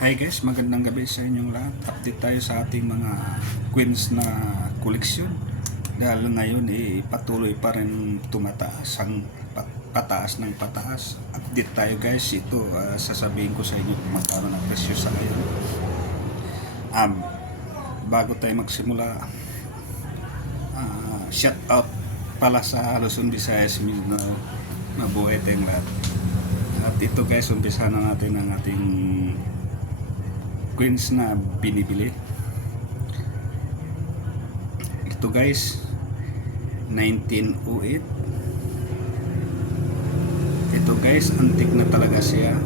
Hi guys, magandang gabi sa inyong lahat. Update tayo sa ating mga queens na koleksyon. Dahil ngayon eh, patuloy pa rin tumataas ang pat- pataas ng pataas. Update tayo guys. Ito, ah, sasabihin ko sa inyo kung magkano ng presyo sa ngayon. Um, bago tayo magsimula, ah, shout out pala sa Luzon, Visayas, Mindanao. Mabuhay tayong lahat. At ito guys, umpisa na natin ang ating queens na binibili. Ito guys, 1908. Ito guys, antik na talaga siya.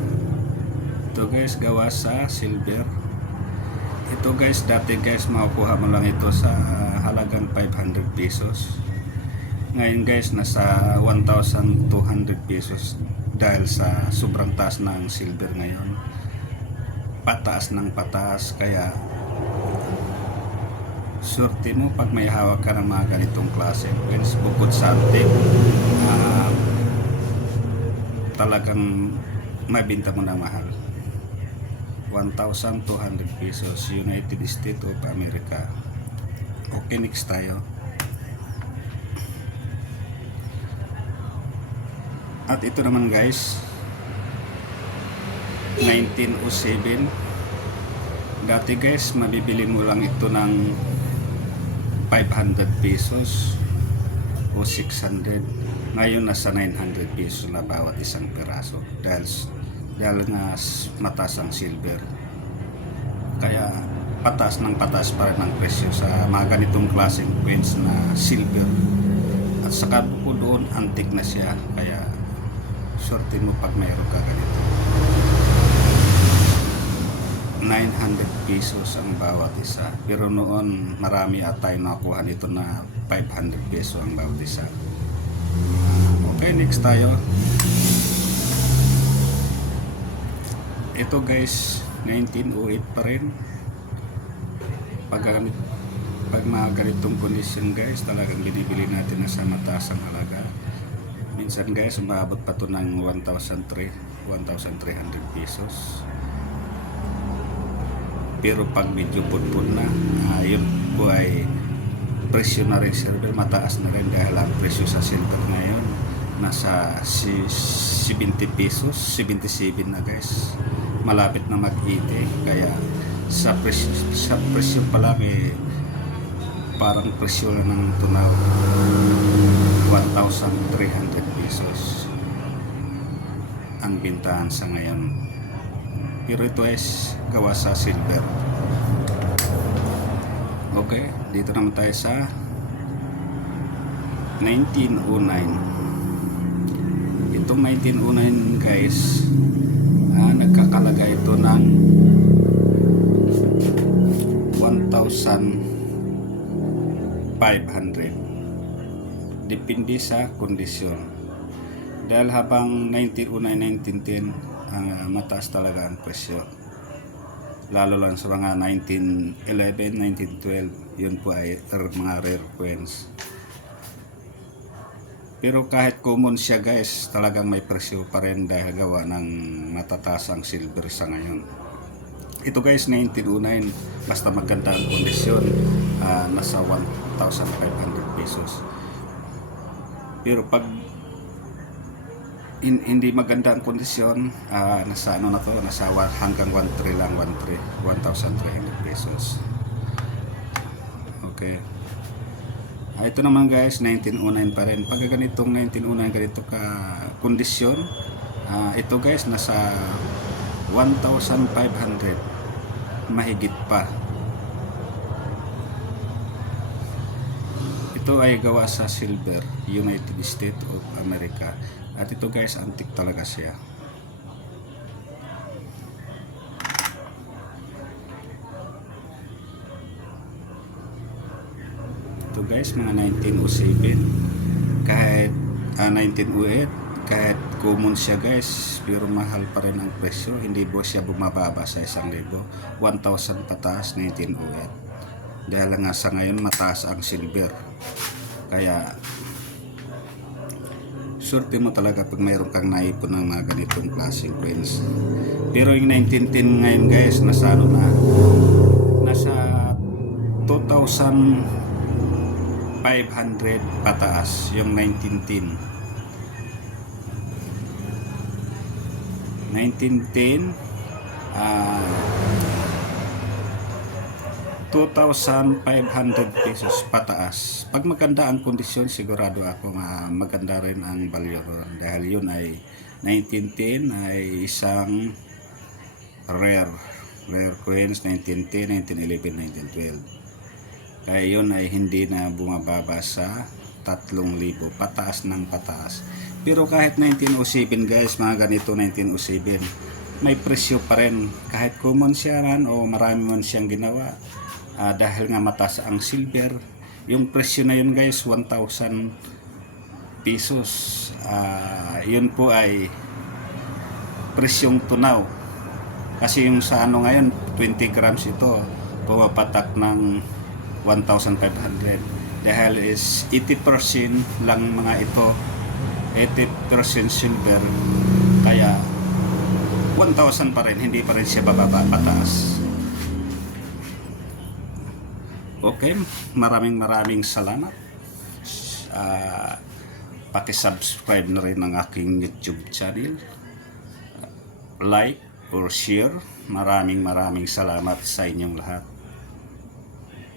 Ito guys, gawa sa silver. Ito guys, dati guys, makukuha mo lang ito sa halagang 500 pesos. Ngayon guys, nasa 1,200 pesos dahil sa sobrang taas ng silver ngayon. Pataas ng pataas, kaya swerte mo pag may hawak ka ng mga ganitong klase. Friends, bukod sa antik, ah, talagang mabinta mo na mahal. 1,200 pesos, United States of America. Okay, next tayo. At ito naman guys, 1907. Dati guys, mabibili mo lang ito ng 500 pesos o 600. Ngayon nasa 900 pesos na bawat isang peraso dahil dahil nga mataas ang silver. Kaya patas ng patas pa rin ang presyo sa mga ganitong klaseng coins na silver. At saka bukod doon, antik na siya. Kaya swerte mo pag mayroon ka ganito. 900 pesos ang bawat isa. Pero noon, marami at tayo nakuha nito na 500 peso ang bawat isa. Okay, next tayo. Ito guys, 1908 pa rin. Pag, gamit- pag mga ganitong kondisyon guys, talagang binibili natin na sa mataas ang halaga. Minsan guys, umabot pa to ng 1,300 1,300 pesos. Pero pag medyo pudpud na, ah, yun po ay presyo na rin silver, mataas na rin dahil ang presyo sa silver ngayon nasa si 70 pesos, 77 na guys. Malapit na mag-80 kaya sa presyo, sa presyo pa lang eh parang presyo lang ng tunaw 1,300 pesos ang bintahan sa ngayon pero ito is gawa sa silver. Okay dito naman tayo sa 1909 itong 1909 guys ah, nagkakalaga ito ng 1,500 depende sa kondisyon. Dahil habang 1909-1910 ang ah, mataas talaga ang presyo. Lalo lang sa mga 1911, 1912 yun po ay r- mga rare coins pero kahit common siya guys talagang may presyo pa rin dahil gawa ng matataas ang silver sa ngayon. Ito guys 1909 basta maganda ang kondisyon ah, nasa 1,500 pesos. Pero pag in, hindi maganda ang kondisyon, ah, nasa ano na to, nasa hanggang 1.3 lang, 1.3, 1,300 pesos. Okay. Ah, ito naman guys, 1909 pa rin. Pag ganitong 1909, ganito ka kondisyon, ah, ito guys, nasa 1,500 mahigit pa. Ito ay gawa sa silver, United States of America. At ito guys, antik talaga siya. Ito guys, mga 1907. Kahit ah, 1908, kahit common siya guys, pero mahal pa rin ang presyo. Hindi po siya bumababa sa 1,000. 1,000 pataas, 1908. Dahil nga sa ngayon mataas ang silver. Kaya swerte mo talaga pag mayroon kang naipon ng mga ganitong klaseng coins. Pero yung 1910 ngayon guys, nasa ano na, nasa 2,500 pataas yung 1910. 1910 ah 2,500 pesos pataas. Pag maganda ang kondisyon, sigurado ako nga maganda rin ang value ron. Dahil yun ay 1910 ay isang rare. Rare coins 1910, 1911, 1912. Kaya yun ay hindi na bumababa sa 3,000 pataas ng pataas. Pero kahit 1907 guys, mga ganito 1907, may presyo pa rin. Kahit common siya ran o marami man siyang ginawa, ah, dahil nga mataas ang silver, yung presyo na yun guys, 1,000 pesos. Ah, yun po ay presyong tunaw. Kasi yung sa ano ngayon, 20 grams ito, pumapatak ng 1,500. Dahil is 80% lang mga ito, 80% silver. Kaya 1,000 pa rin, hindi pa rin siya bababa pataas. Okay, maraming maraming salamat. Ah, paki-subscribe na rin ang aking YouTube channel. Like or share. Maraming maraming salamat sa inyong lahat.